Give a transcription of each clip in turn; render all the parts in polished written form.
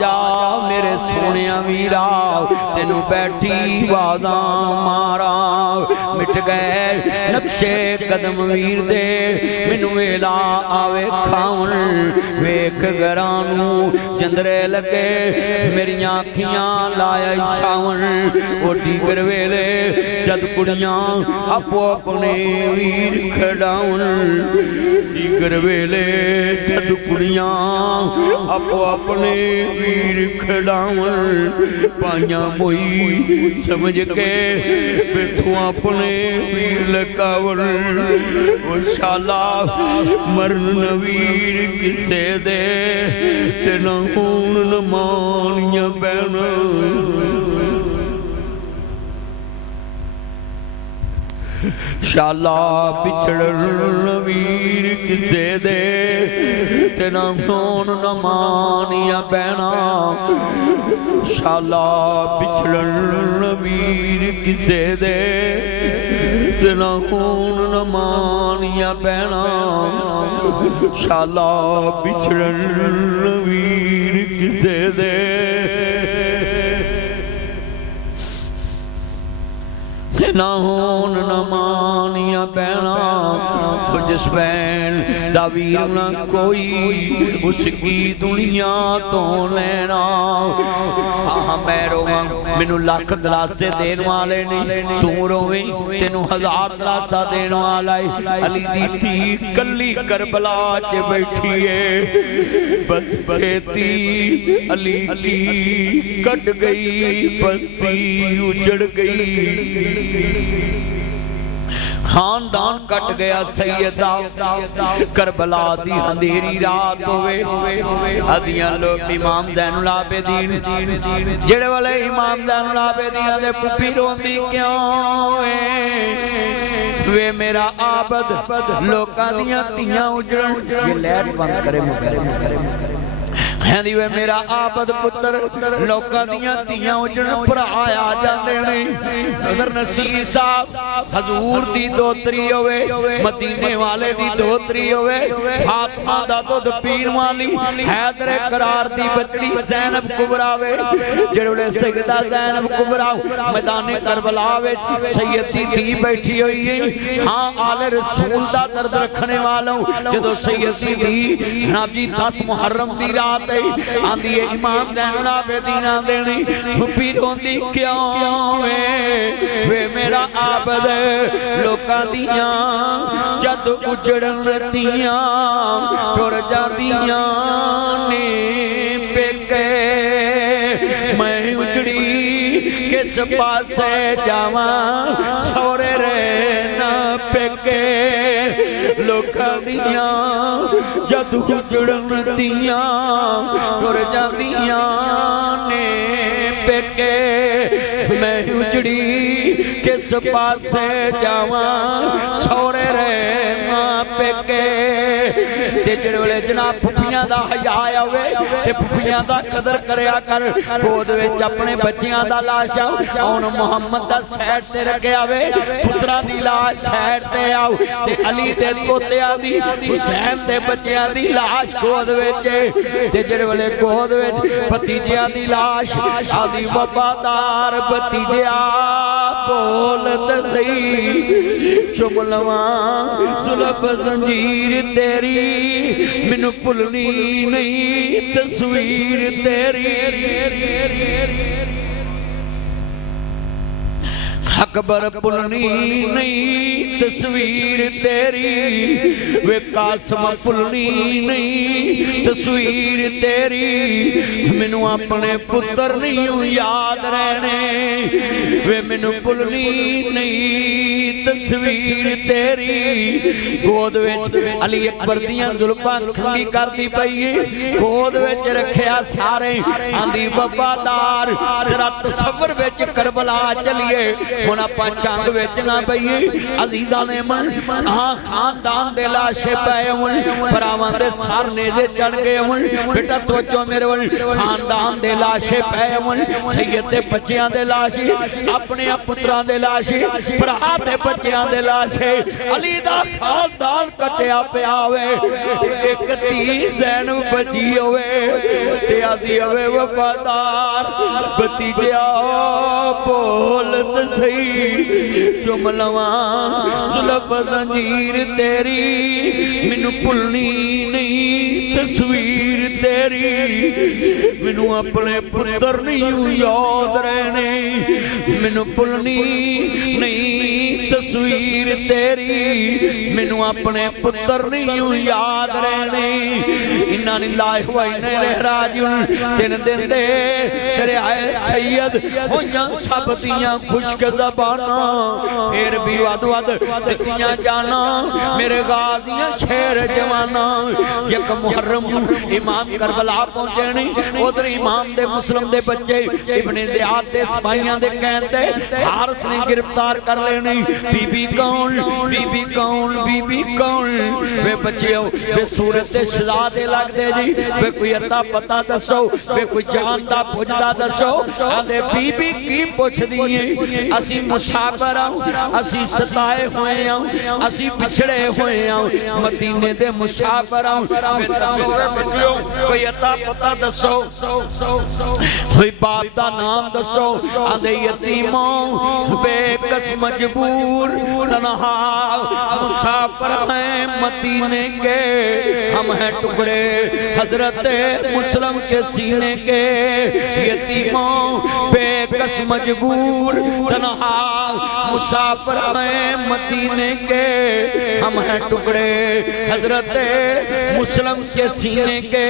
जा मेरे सोनिया वीरा तेनू बैठी वादा मारा। मिट गए नक्शे कदम वीर दे मैनू वेला आवे खाउन। वेख घरानू चंदरे लगे मेरिया अखियां लाया छावन। ओ डीगर वेले जद कुड़ियां आपो अपने वीर खड़ाउन। डीगर वेले जद कुड़ियां आपो अपने वीर खड़ाउन। पाइया मोई समझ के तू अपने वीर लकावन। ओ शाला मरन वीर किसे दे तेना हून न मानिया पैन। शाला बिछड़न वीर किसे दे तेना हून न मानिया पैना। शाला बिछड़न वीर किसे दे तेना हून न मानिया पैना। शाला बिछड़न वीर किसे दे ना होन न मानिया पैना। जिस भैन दा वीर न कोई उसकी दुनिया तो लेना। हाँ मैं रोवां मैनू लख दलासे देन वाले ने तू रोवे तेनू हजार दलासा देन वाला है। अली दी थी कली करबला च बैठी है बस खेती अली की कट गई बस्ती उजड़ गई। खानदान कट गया सैयदा करबला दी अंधेरी रात होवे। अदियां लोग इमाम ज़ैनुल आबिदीन जेड़े वाले इमाम ज़ैनुल आबिदीन दे पुप्पी रोंदी क्यों वे मेरा आबद लोकां दियां तियां उजड़न। ये लाइट बंद करे मुकरे कहंदी वे मेरा आबद पुत्र लोकां दियां तियां उजड़न भरा आ जांदे ने। उधर नसीर साहब हजूर दी दोतरी होवे मदीने वाले दी दोतरी होवे। फातिमा दा दुध पीण वाली हैदर करार दी बच्ची ज़ैनब कुबरा वे। जेड़े वेले सैयदा ज़ैनब कुबरा मैदाने करबला विच सैयद दी धी बैठी होई है। हां आले रसूल दा दर्द रखने वालों जदों सैयद दी धी जनाब जी 10 मुहर्रम दी रात आंदी है इमाम ज़ैनुल आबिदीन देनी हुपी रोंदी क्यों वे मेरा आबद लोकां दियां जद उजड़न तियां टुर जांदियां ने पेके। मैं उजड़ी किस पासे जावां सौरे रहना पेके। लोकां दियां जद उजड़न तियां टुर जांदियां ने पेके। मैं उजड़ी किस पासे जावां सौरे रहना पेके। जेड़े वेले जनाब फुफियां दा हया आवे ते फुफियां दा कदर करया कर। गोद विच अपने बच्चियां दा लाश आउण मुहम्मद दा साइड ते रखिया वे पुत्रा दी लाश साइड ते आओ ते अली दे पोतियां दी हुसैन दे बच्चियां दी लाश गोद विच ते जेड़े वेले गोद विच भतीजियां दी लाश आदी वफादार भतीजिया बोलत सही चुम लवां सुलभ जंजीर तेरी मैनू भुलनी नहीं तस्वीर तेरी। अकबर भुलनी नहीं तस्वीर तेरी वे कासम भुलनी नहीं तस्वीर तेरी। मैनू अपने पुत्र नहीं याद रहने वे मैनू भुलनी नहीं तस्वीर तेरी। गोद विच अली अकबर दियां जुल्फां खंगी करदी पई है गोद विच रखिया सारे आंदी वफादार जरा तसव्वुर विच करबला चलिए हुण आपां जंग विच ना पईए। अजीज़ां ने मन खानदान दे लाशे पए होण भरावां दे सर नेज़े चढ़ गए होण। बेटा तवज्जो मेरे वल खानदान दे लाशे पए होण सैयद दे बच्चियां दे लाशे अपने पुत्रां दे लाशे भरा दे बच्चों दे लाशे अली दा खानदान कटिया पिया वे एक धी ज़ैनब बची होवे ते आदी होवे वफादार भतीजा बोलत सही चुम लवा जुल्फ जंजीर तेरी मैनू भुलनी नहीं तस्वीर तेरी मैनू अपने पुत्र नहीं याद रहने मैनू भुलनी नहीं तस्वीर तेरी मैनू अपने पुत्र नहीं याद रहने इन्ना नहीं लाए हुआ तीन दिन दे तेरे आए सैयद होइयां सब दियां खुश्क ज़बाना फिर भी वध वध दित्तियां जाना मेरे गाज़ियां शेर जवाना एक मुहर्रम इमाम करबला पहुंचे नहीं उधर इमाम दे मुस्लिम दे बच्चे इब्ने ज़ियाद दे सिपाहियां दे कहण ते हारिस ने गिरफ्तार कर लेने बीबी कौन बीबी कौन बीबी कौन वे बच्चियों वे सूरत दे शहजादे लगदे जी वे कोई अता पता दसो वे कोई जानदा पुछदा दसो आंदे बीबी की पुछदी है असी मुसाफिर आं असी सताए हुए आं असी पिछड़े हुए आं मदीने दे मुसाफिर आं वे दसो वे बच्चियों कोई अता पता दसो कोई बाप दा नाम दसो आंदे यतीमों बेकस मजबूर तन्हा मुसाफिर हैं मदीने के हम हैं टुकड़े हजरत मुस्लिम के सीने के यतीमों बेकस मजबूर तन्हा मुसाफिर हैं मदीने के हम हैं टुकड़े हजरत मुस्लिम के सीने के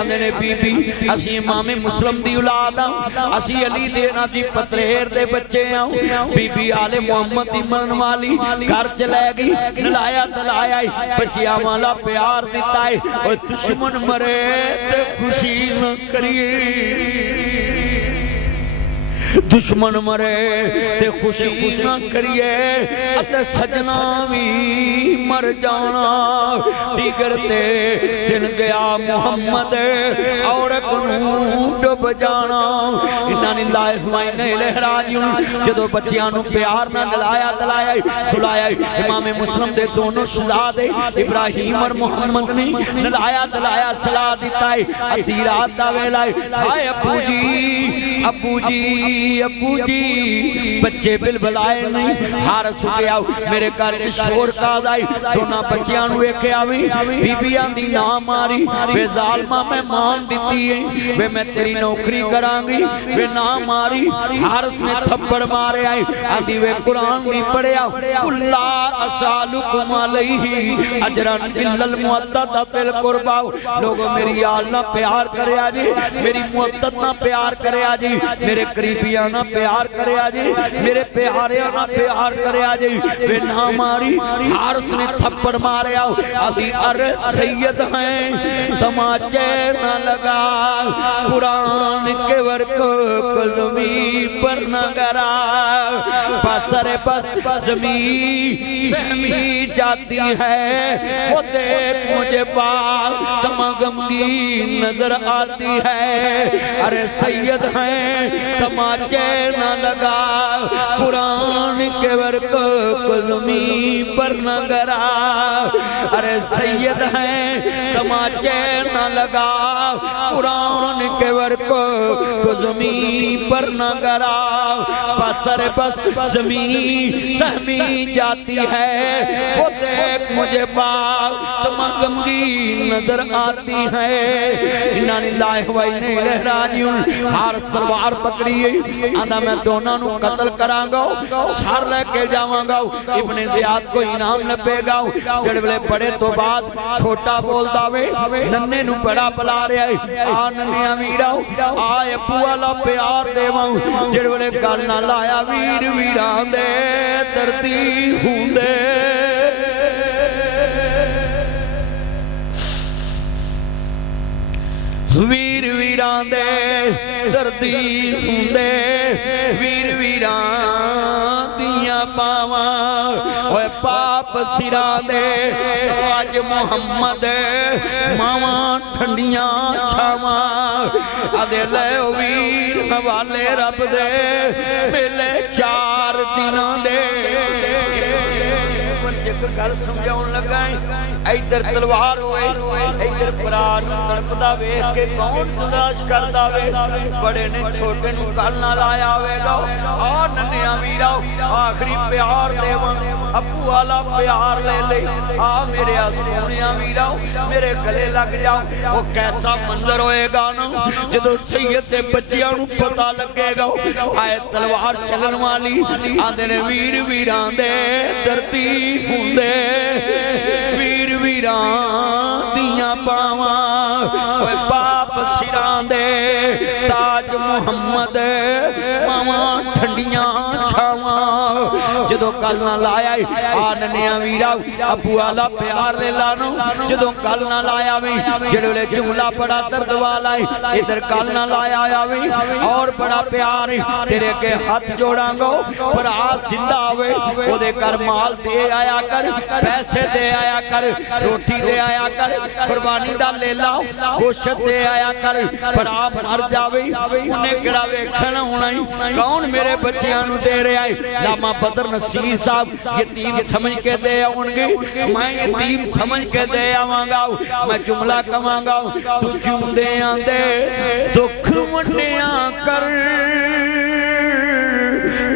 आंदे बीबी असी इमाम मुस्लिम दी औलाद आं असी अली दे नादी पतरेर दे बच्चे आं बीबी आले मोहम्मद दी मन वाली घर च लै गई नलाया दलाया बच्चियां वाला प्यार दिता है और दुश्मन मरे ते खुशी न करिए दुश्मन मरे ते खुशी न करिए अते सजना भी मर जाना टिकरते दिन गया मुहम्मद और डुब जाना इन्ना नहीं लाए हुआ नहीं लहराज जो बच्चियां प्यार न नलाया दलाया सुलाया इमाम मुस्लिम दे दोनों शहजादे इब्राहिम और मुहम्मद ने नलाया दलाया सलाह दिता है अद्धी रात दा वेला हाय अब्बू जी अब्बू जी बच्चे बिलबलाए नहीं हार सुके आओ मेरे घर च शोर काद आई दोनों बच्चियां वेख्या भी बीबियां दी ना मारी वे जालमा मैं मान दिती है वे मैं तेरी नौकरी करांगी वे ना मारी हारिस ने थप्पड़ मारे आई आंदी वे कुरान नहीं पढ़िया कुल्ला असालुकुम अलैहि अजरन इल्लल मुअत्तद बिल कुर्बा लोगों मेरी यार ना प्यार करया जी मेरी मुअत्तद ना प्यार करया जी मेरे करीबियां ना प्यार करया जी मेरे प्यारे ना प्यार करया जी वे ना मारी हारिस ने थप्पड़ मारे आदि अरे सैयद हैं तमाचे ना लगा कुरान के वर्क को ज़मीन पर न करा बस अरे बस ज़मीन जाती है वो देख मुझे बाल तमगमगी नजर आती है अरे सैयद हैं तमाचे न लगा कुरान के वर्क को ज़मीन पर न करा अरे सैयद हैं तमाचे न लगा कुरान के वर्क को ज़मीन पर न करा बस अरे बस ज़मीन सहमी जाती है वो देख मुझे बाल तमगमगी नजर आती है इन्ना नहीं लाए हुई नहीं लहराजी हारिस तलवार पकड़ी आंदा मैं दोनों नू कतल करांगा सर लेके जावांगा इब्ने ज़ियाद को इनाम लभेगा जेड़े वेले बड़े तो बाद छोटा बोलदा वे नन्ने नू बड़ा बुला रहा है आ नन्निया वीरा आ अप्पू वाला प्यार देवां जेड़े वेले गल ना लाया वीर वीरां दे दर्दी हुंदे वीर वीरां दे दर्दी हुंदे वीर वीरां दियां पावां ओए पाप सिरां दे अज मुहम्मद मावां ठंडियां छावां आदे ले वीर हवाले रब दे मेले 4 दिनां दे गल समझाउण लगा इधर तलवार होए इधर भरा नूं तड़पदा वेख के कौन तलाश करदा वे बड़े ने छोटे नूं गल ना लाया होवेगा आ नन्निया वीरा आखिरी प्यार देवां अप्पू वाला प्यार ले ले आ मेरे सोनिया वीरा मेरे गले लग जाओ वो कैसा मंजर होएगा ना जदों सैयद दे बच्चियां नूं पता लगेगा आए तलवार चलन वाली आंदे ने वीर वीरां दे धरती हुंदे वीर वीरां दियां बावां बाप सिरां दे ताज मुहम्मद मावां ठंडियां छावां जदों गल ना लाया आ नन्निया वीरा अबू वाला प्यार ले लानू जदों गल ना लाया वी जेड़े जुमला बड़ा दर्द वाला है इधर गल ना लाया आवे और बड़ा प्यार तेरे अगे हाथ जोड़ांगो पर आ जिंदा आवे ओदे कर माल दे आया कर पैसे दे आया कर रोटी दे आया कर कुर्बानी दा ले ला गोश्त दे आया कर पर आ मर जावे उन्हें किहड़ा वेखण होना कौन मेरे बच्चियां नूं दे रहा है लामा बदर नसीर साहब यतीम समझ के दे आउणगे मैं यतीम समझ के दे आवांगा मैं जुमला कवांगा तू जिंदे आंदे दुख वंडिया कर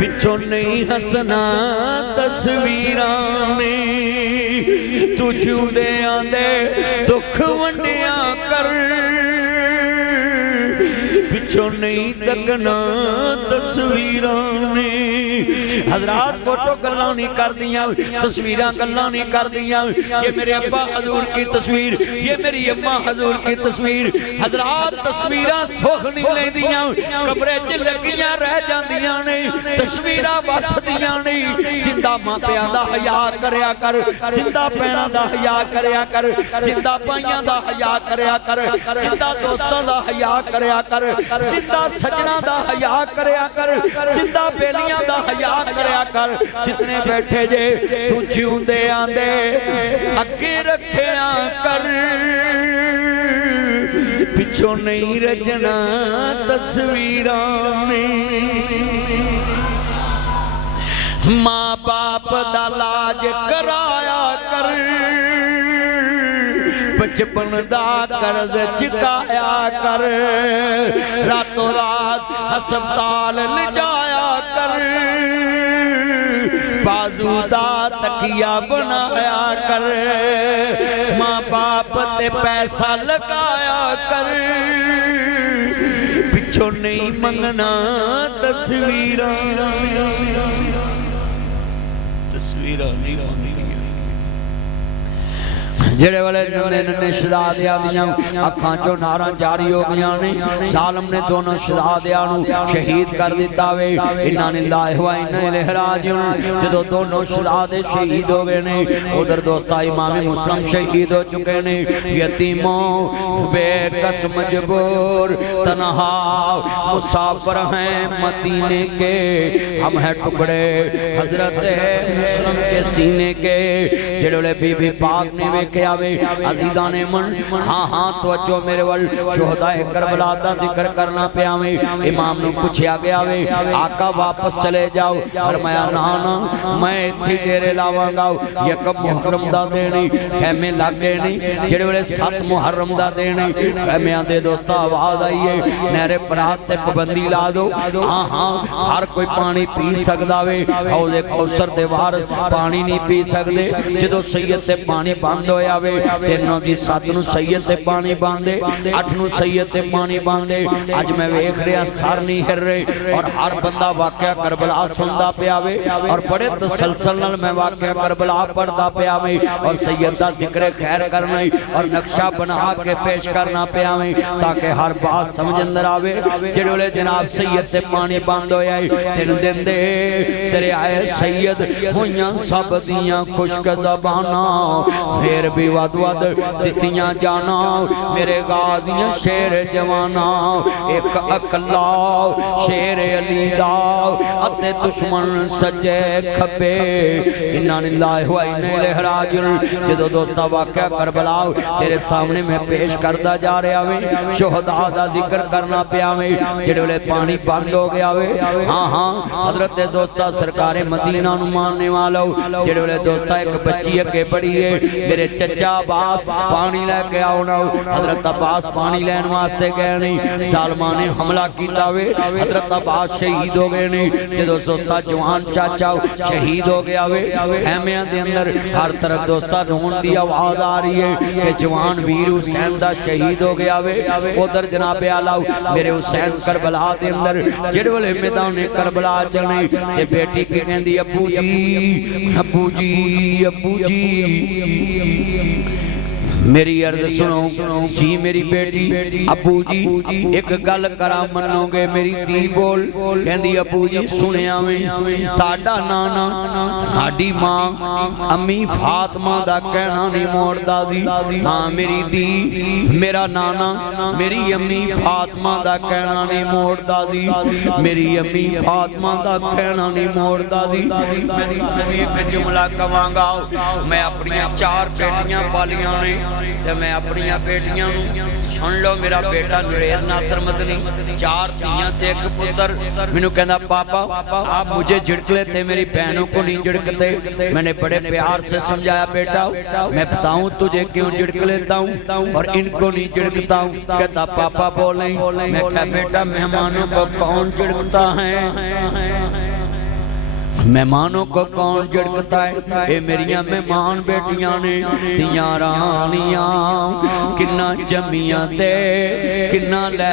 पिछों नहीं हसना तस्वीरां ने तू जिंदे आंदे दुख वंडिया कर पिछों नहीं तकना तस्वीरां ने हजरात फोटो गल्लां नहीं कर दियां तस्वीरां गल्लां नहीं कर दियां ये मेरे अब्बा हजूर की तस्वीर ये मेरी अम्मा हजूर की तस्वीर हजरात तस्वीरां सुख नहीं लैंदियां कमरे च लगियां रह जांदियां ने तस्वीरां वसदियां नहीं जिंदा मापियां दा हया करया कर जिंदा भैणां दा हया करया कर जिंदा भाइयां दा हया करया कर जिंदा दोस्तां दा हया करया कर जिंदा सजना दा हया करया कर जिंदा बेलियां दा हया करया कर जितने बैठे जे तू जिउंदे आंदे अगे रखिया कर पिछों नहीं रजना तस्वीरां ने मां बाप दा लाज कराया कर बचपन दा कर्ज चुकाया कर रातों रात हस्पताल ले जाया कर बाजू दा तकिया बनाया कर मां बाप ते पैसा लगाया कर पिछों नहीं मंगना तस्वीरां नहीं मंगनी जेड़े वाले नन्हे नन्हे शहजादियां दियां अखां चों नारां जारी हो गईयां ने जालम ने दोनों शहजादियां नूं शहीद कर दिता वे इन्ना लिल्लाहि व इन्ना इलैहि राजिऊन जदों दोनों शहजादे शहीद हो गए ने उधर दोस्ता इमाम मुस्लिम शहीद हो चुके ने यतीमों बेकस मजबूर तन्हा मुसाफिर हैं मदीने के हम हैं टुकड़े हजरत मुस्लिम के सीने के जेड़े बीबी पाक ने वेखे आवे अजीज़ां ने मन हाँ हाँ तवज्जो मेरे वल शुहदाए करबला दा जिक्र करना पिया वे इमाम नूं पुछया गया वे आका वापस चले जाओ फरमाया ना ना मैं इत्थे डेरे लावांगा यकम मुहर्रम दा देनी खैमे लागे नहीं जेड़े वेले 7 मुहर्रम दा देनी खैमियां दे दोस्ता आवाज आई है नहरे परात ते पाबंदी ला दो हाँ हाँ हर कोई पानी पी सकदा वे हौले कौसर दे वारिस पानी नहीं पी सकदे जदों सैयद ते पानी बंद होया वे 3 दी 7 नूं सैयद ते पानी बांधे 8 नूं सैयद ते पानी बांधे अज मैं वेख रहा सर नहीं हिर रहे और हर बंदा वाकया करबला सुनदा पिया वे और बड़े तसलसल नाल मैं वाकया करबला पढ़दा पिया वे और सैयद दा जिक्र खैर करना और नक्शा बना के पेश करना पिया वे ताकि हर बात समझ अंदर आवे जेड़े जनाब सैयद ते पानी बंद होया 3 दिन दे तेरे आए सैयद होइयां सब दियां खुशक ज़बानां फिर भी रबी वध वध दित्तियां जाना मेरे गादियां शेर जवाना एक अकला शेर अली दा अते दुश्मन सज्जे खब्बे इन्ना लिल्लाहि व इन्ना इलैहि राजिऊन। जदों दोस्ता वाक़या करबला तेरे सामने मैं पेश करदा जा रहा वे शुहदा दा जिक्र करना पिया वे जिहड़े वेले पानी बंद हो गया वे। हाँ हाँ हजरत दोस्ता सरकारे मदीना नूं मानने वालों जिहड़े वेले दोस्ता एक बच्ची अगे पड़ी है मेरे चचा अब्बास पानी लैके आउणा हजरत अब्बास पानी लैण वास्ते गए नहीं जालमा ने हमला किया वे हजरत अब्बास शहीद हो गए नहीं। जदों दोस्ता जवान चाचा शहीद हो गया वे खैमियां दे अंदर हर तरफ दोस्ता रोण दी आवाज आ रही है कि जवान वीर हुसैन दा शहीद हो गया वे। उधर जनाबे आला मेरे हुसैन करबला दे अंदर जिहड़े वेले मैदान करबला चलने ते बेटी की कहंदी अब्बू जी अब्बू जी अब्बू जी मेरी अर्ज सुनो जी मेरी बेटी अबू जी एक गल करा मनोगे मेरी धी बोल कहंदी अबू जी सुनिया में साडा नाना साडी मां अम्मी फातिमा दा कहना नहीं मोड़दा सी। हाँ मेरी धी मेरा नाना मेरी अम्मी फातिमा दा कहना नहीं मोड़दा सी मेरी अम्मी फातिमा दा कहना नहीं मोड़दा सी। मैं एक जुमला कवांगा मैं अपनी 4 बेटियां पालियां ने ते मैं अपनी बेटियां सुन लो मेरा बेटा नरेज नासर मदनी 4 धीयां ते एक पुत्र मैनू कहंदा पापा आप मुझे झिड़कले थे मेरी बहनों को नहीं झिड़कते। मैंने बड़े प्यार से समझाया बेटा मैं बताऊं तुझे क्यों झिड़क लेता हूं और इनको नहीं झिड़कता हूं। कहता पापा बोले मैं कहा बेटा मेहमानों को कौन झिड़कता है मेहमानों को कौन झिड़कता है ये मेरिया मेहमान बेटियां ने तियां रानियां किन्ना जमियां ते किन्ना ले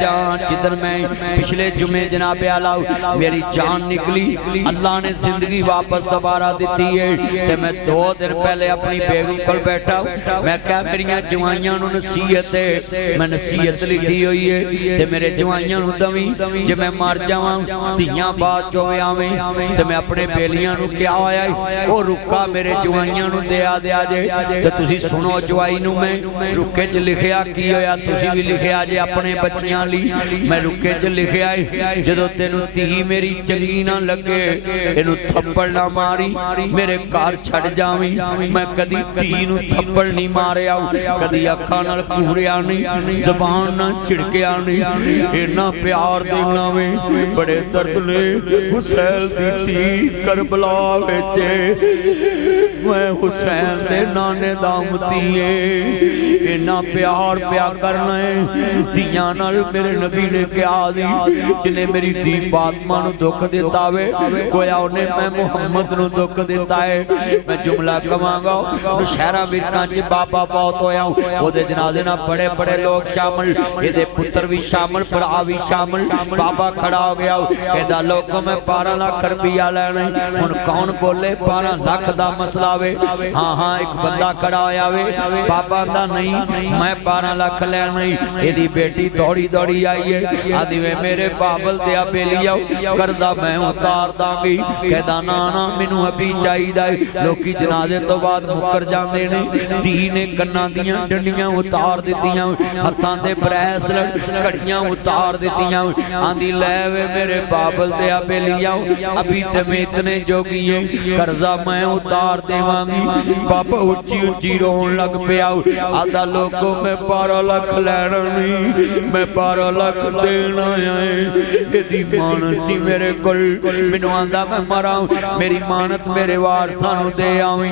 जान। जिधर मैं पिछले जुमे जनाबे आला मेरी जान निकली अल्लाह ने जिंदगी वापस दोबारा दी है ते मैं 2 दिन पहले अपनी बेगम को बैठा मैं क्या मेरिया जवाइयां नूं नसीहत है मैं नसीहत लिखी हुई है ते मेरे जवाइयां नूं दवी जे मैं मर जावां धीयां बाद चो आवें ते मैं अपने बेलियां नूं क्या होया ओ रुका मेरे जवाइयां नूं दिया जे ते तुसी सुनो जवाई नूं मैं रुके च लिखिया की होया तुसी भी लिखिया जे अपने बच्चियां लई मैं रुके च लिखिया जदों तेनू धी मेरी चंगी ना लगे इनू थप्पड़ ना मारी मेरे घर छड़ जावी मैं कदी धी नूं थप्पड़ नहीं मारिया कदी अखां नाल घूरिया नहीं ज़बान ना झिड़किया नहीं इन्ना प्यार देना वे बड़े दर्द ने हुसैन दी करबला मैं हुसैन दे नाने दामती इन्ना प्यार प्या करना है धीयां नाल मेरे नबी ने क्या दी जिन्हें मेरी धी फातिमा नूं दुख दिता वे कोया उन्हें मैं मुहम्मद नूं दुख दिता है। मैं जुमला कवांगा शहरा विरकां च बाबा फौत होया ओदे जनाजे नाल बड़े बड़े लोग शामिल इहदे पुत्र भी शामिल भरा भी शामिल बाबा खड़ा हो गया कहदा लोगों मैं 12 लाख रुपया लेना हुण कौन बोले 12 लाख दा मसला वे। हाँ हाँ एक बंदा खड़ा होया वे बाबा दा नहीं मैं 12 लाख लेना इहदी बेटी दौड़ी दौड़ी आई है आदि वे मेरे बाबल दिया बेलिया करदा मैं उतार दांगी कहदा ना ना मैनू अभी चाहिदा लोकी जनाजे तो बाद मुकर जांदे ने धी ने कन्नां दियां डंडियां उतार दित्तियां हत्थां ते ब्रेसलेट घड़ियां उतार दित्तियां आंदी ले वे मेरे बाबल दिया बेलिया अभी ते मैं इतने जोगी है कर्जा मैं उतार देवांगी। बाबा उच्ची उच्ची रोन लग पिया आधा लोगों मैं 12 लाख लेना नहीं मैं 12 लाख देना है यदि मानसी मेरे कोल मैनू आंदा मैं मरा मेरी मानत मेरे वारसां नूं दे आवी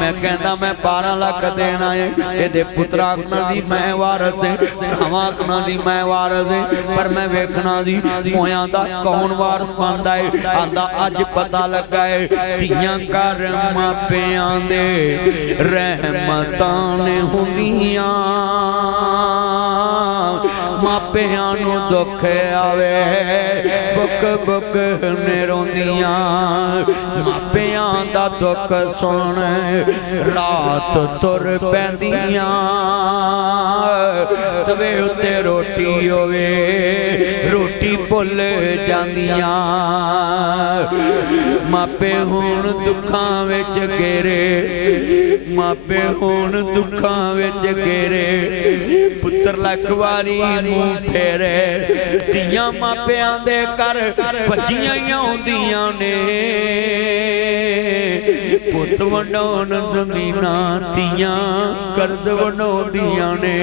मैं कहंदा मैं 12 लाख देना है इहदे पुत्रा आखना दी मैं वारस है भरावां आखना दी मैं वारस है पर मैं वेखना दी मोयां दा कौन वारस बनदा है आंदा अज पता लगा है धीयां घर मापियां दे रहमतां ने हुंदियां मापियां नूं दुख आवे बुक बुक ने रोंदियां मापियां दा दुख सुन रात तुर पैंदियां तवे उत्ते रोटी होवे रोटी भुल जांदियां मापे हुण दुखां विच घेरे मापे हुण दुखां विच घेरे पुत्र लख वारी मूंह फेरे धीआं मापियां दे घर भज्जियां आउंदियां ने पुत वंडाउण ज़मीनां धीआं करद वंडाउंदियां ने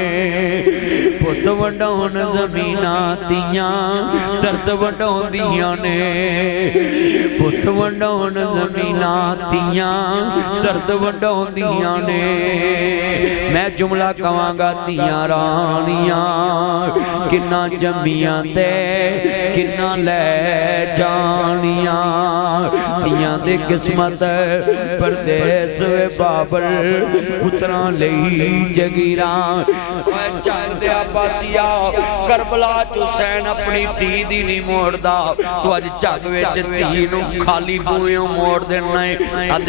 पुत वंडाउण ज़मीनां धीआं दर्द वंडाउंदियां ने पुत वंडाउण ज़मीनां धीआं दर्द वंडाउंदियां ने मैं जुमला कवांगा धीआं राणियां किन्ना जम्मियां ते किन्ना लै जानियां धीआं दी किस्मत परदेस वे बाबर पुत्रां लई जगीरां चल दे अब्बासिया करबला च हुसैन अपनी धी दी नहीं मोड़दा तू अज जग विच धी नूं खाली मूहों मोड़ देना है।